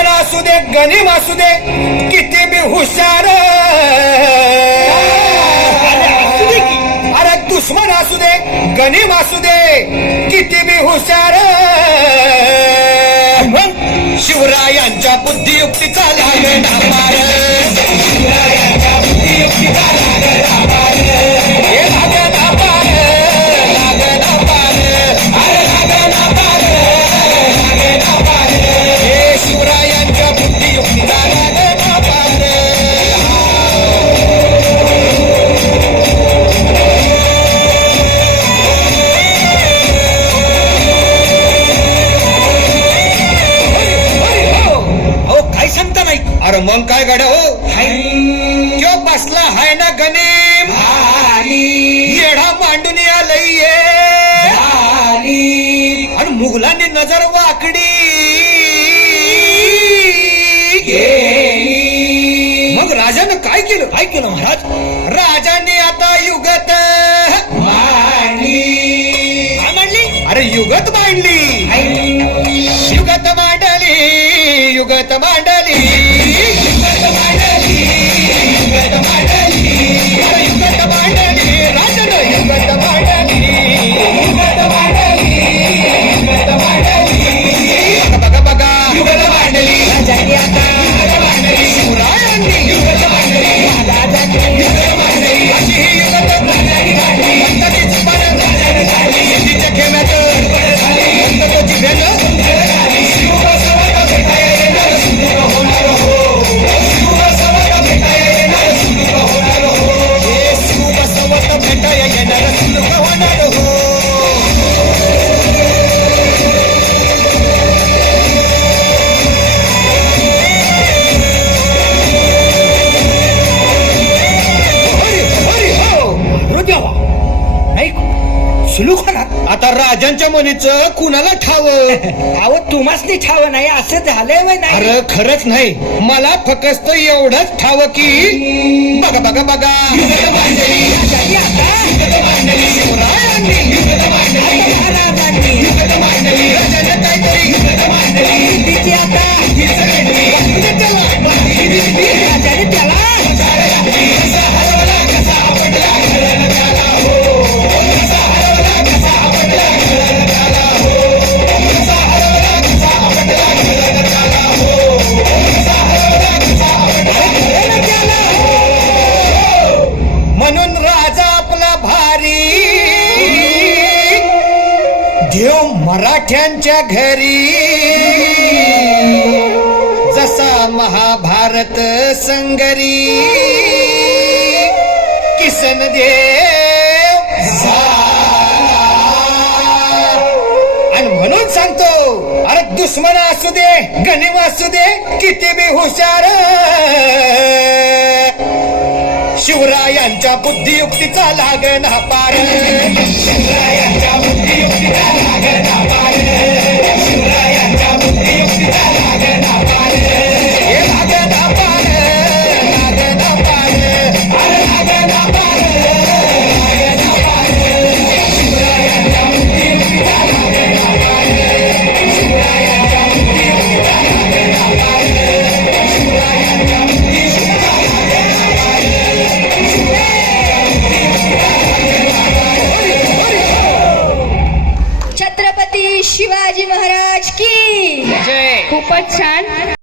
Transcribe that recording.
दुश्मन असू दे गनिम असू दे किती बी हुशार, अरे दुश्मन असू दे गनिम असू दे किती बी हुशार, शिवरायांच्या बुद्धियुक्तीचा लागला पार, शिवरायांच्या बुद्धियुक्तीचा लागला पार, हे लागला पार, लागला पार, अरे लागला पार, लागला पार, हे शिवरायांच्या बुद्धियुक्तीचा लागला पार. अरे मग काय गड्या हो, त्यो बसला हाय ना गनिम, येढा मांडून आलंय आणि मुघलांनी नजर वाकडी, मग राजानं काय केलं महाराज, राजाने आता युगत मांडली, काय मांडली, अरे युगत मांडली, युगत मांडली, युगत मांडली, युगत मांडली, युगत मांडली, अरे युगत मांडली, राजानं युगत मांडली, युगत मांडली, युगत मांडली, बघा बघा युगत मांडली, राजांनी आता युगत मांडली, शिवरायांनी युगत मांडली, महाराजांनी युगत मांडली, अशी ही युगत मांडली, पंताची पानं राजाने झाली, सिद्धीच्या खेळात पंताची भेट आता राजांच्या मनीचं कुणाला ठाव, अहो तुम्हाच नाही ठाव नाही, असं झालंय वय नाही. अरे खरंच नाही, मला फक्त एवढंच ठाव की बघा बघा बघा युगत मांडली, युगत मांडली, शिवरायांनी युगत मांडली, महाराजांनी युगत मांडली, राजाने काहीतरी युगत मांडली, तिची आता राजाने त्याला कसा हरवला कसा आवडला घराला त्याला हो, कसा हरवला कसा आवडला घराला त्याला हो, कसा हरवला कसा आवडला घराला त्याला हो, कसा हरवला कसा आवडला घराला त्याला हो. म्हणून राजा आपला भारी देव मराठ्यांच्या घरी, जसा महाभारत संगरी किसन देव आणि म्हणून सांगतो, अरे दुश्मन असू दे गनिम असू दे किती बी हुशार, शिवरायांच्या बुद्धियुक्तीचा लागना पार, शिवरायांच्या बुद्धियुक्तीचा लागना पार, शिवरायांच्या बुद्धियुक्तीचा लागना पार, हे लागना पार, लागना पार, अरे लागना पार, लागना पार, शिवरायांच्या बुद्धियुक्तीचा लागना पार, शिवरायांच्या बुद्धियुक्तीचा लागना पार, शिवरायांच्या बुद्धियुक्तीचा लागना पार, छत्रपती शिवाजी महाराज की जय. खूपच छान.